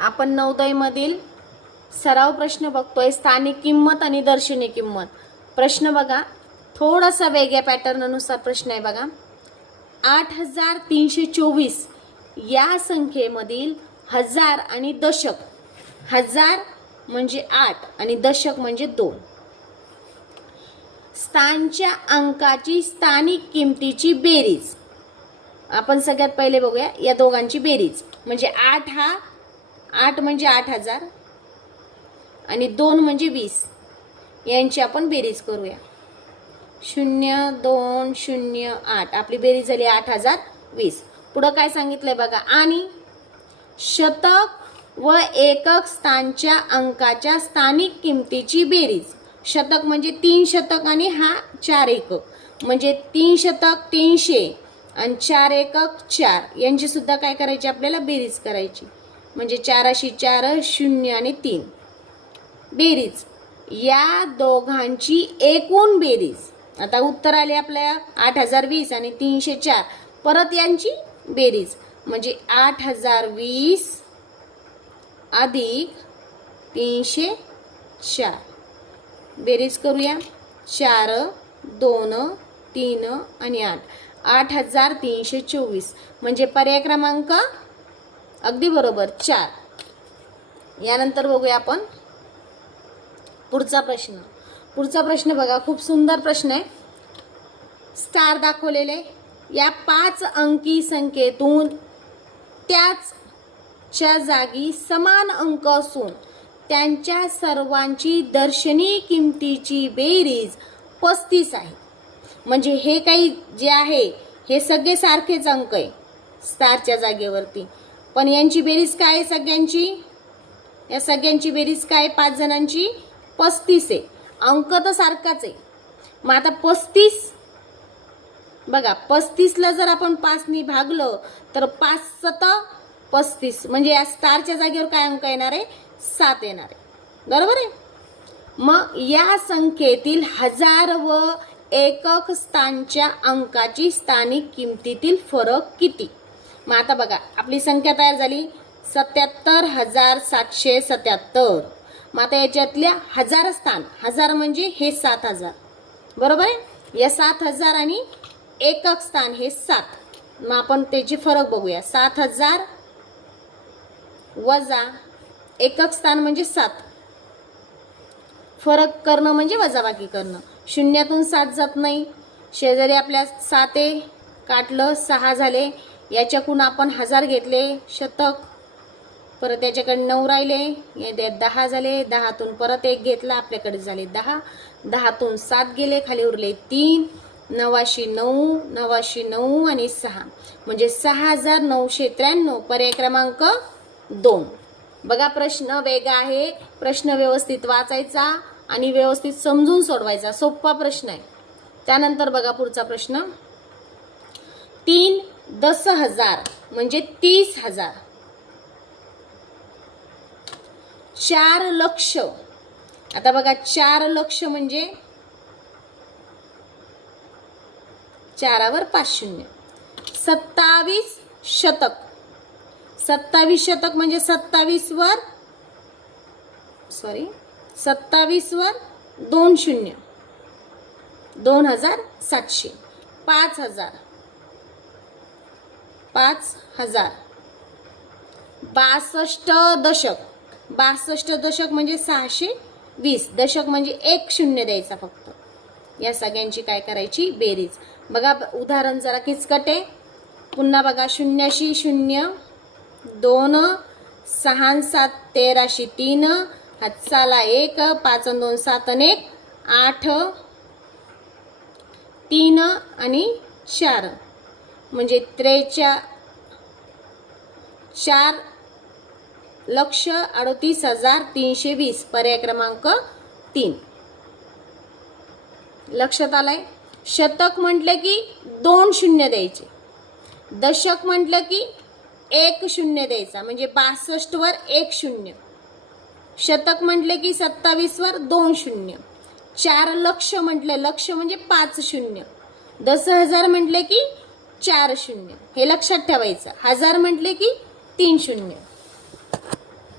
आपण नवोदयमधील सराव प्रश्न बघतोय, स्थानिक किंमत आणि दर्शनी किंमत. प्रश्न बघा, थोडासा वेगळ्या पॅटर्ननुसार प्रश्न आहे बघा. 8324 या संख्येमधील हजार आणि दशक, हजार म्हणजे 8 आणि दशक म्हणजे 2, स्थानच्या अंकाची स्थानिक किमतीची बेरीज. आपण सगळ्यात पहिले बघूया या दोघांची बेरीज. म्हणजे 8 म्हणजे 8000 आणि 2 म्हणजे 20, यांची आपण बेरीज करूया. 0 2 0 8, आपली बेरीज झाली 8020. पुढं काय सांगितलंय बघा, आणि शतक व एकक स्थानच्या अंकाच्या स्थानिक किमतीची बेरीज. शतक म्हणजे 3 शतक आणि हा 4 एकक, म्हणजे 3 शतक 300 आणि 4 एकक 4, यांची सुद्धा काय करायची आपल्याला बेरीज करायची. म्हणजे 4 4 0 आणि 3 बेरीज. या दोघांची एकूण बेरीज. आता उत्तर आले आपल्या 8020 आणि 304. परत यांची बेरीज म्हणजे 8020 अधिक 304. बेरीज करूया. 4 2 3 आणि 8, 8324. म्हणजे पर्याय क्रमांक अगदी बरोबर 4. यानंतर बघूया आपण पुढचा प्रश्न. पुढचा प्रश्न बघा, खूप सुंदर प्रश्न आहे. स्टार दाखवलेले. या 5 अंकी संख्येतून त्याच्या जागी समान अंक असून त्यांच्या सर्वांची दर्शनी किमतीची बेरीज 35 आहे. म्हणजे हे काही जे आहे हे सगळे सारखेच अंक आहे स्टारच्या जागेवरती, पण यांची बेरीज काय आहे सगळ्यांची? या सगळ्यांची बेरीज काय? 5 जणांची 35 आहे. अंक तर सारखाच आहे. मग आता 35 बघा, 35ला जर आपण 5ने भागलं तर 5 7 35, म्हणजे या स्टारच्या जागेवर काय अंक येणार आहे? 7 येणार आहे. बरोबर आहे. मग या संख्येतील हजार व एकक स्थानच्या अंकाची स्थानिक किमतीतील फरक किती? मग आता बघा, आपली संख्या तयार झाली 77777. मग आता याच्यातल्या हजार स्थान, हजार म्हणजे हे 7000, बरोबर आहे. या 7000 आणि एकक स्थान हे 7. मग आपण त्याची फरक बघूया. 7000 वजा एकक स्थान म्हणजे 7. फरक करणं म्हणजे वजाबाकी करणं. शून्यातून 7 जात नाही. शेजारी आपल्या 7 आहे, काटलं 6 झाले. याच्याकडून आपण हजार घेतले शतक, परत याच्याकडे 9 राहिले, या 10 झाले. 10तून परत 1 घेतला, आपल्याकडे झाले 10. 10तून 7 गेले, खाली उरले 3. 9 9 आणि 6 म्हणजे 6993. पर्याय क्रमांक 2. बघा, प्रश्न वेगळा आहे. प्रश्न व्यवस्थित वाचायचा आणि व्यवस्थित समजून सोडवायचा. सोपा प्रश्न आहे. त्यानंतर बघा पुढचा प्रश्न. 3 10,000 म्हणजे 30,000. 4 लक्ष. आता बघा, 4 लक्ष म्हणजे 4वर 5 शून्य. 27 शतक. 27 शतक म्हणजे 27 वर 2 शून्य. 2700. 5000. 62 दशक. 62 दशक म्हणजे 620. दशक म्हणजे 1 शून्य द्यायचा फक्त. या सगळ्यांची काय करायची? बेरीज. बघा, उदाहरण जरा किचकट आहे. पुन्हा बघा, 0 0 2 6 7 13 3 हातचाला 1 5 2 7 1 8 3 आणि 4 म्हणजे 4 लक्ष 38,320. पर्याय क्रमांक 3. लक्षात आलाय? शतक म्हटलं की 2 शून्य द्यायचे. दशक म्हटलं की 1 शून्य द्यायचा, म्हणजे 62 वर 1 शून्य. शतक म्हटलं की 27 वर 2 शून्य. 4 लक्ष म्हटलं, लक्ष म्हणजे 5 शून्य. 10,000 म्हटले की 4 शून्य. हे लक्षात ठेवायचं. हजार म्हटले की 3 शून्य.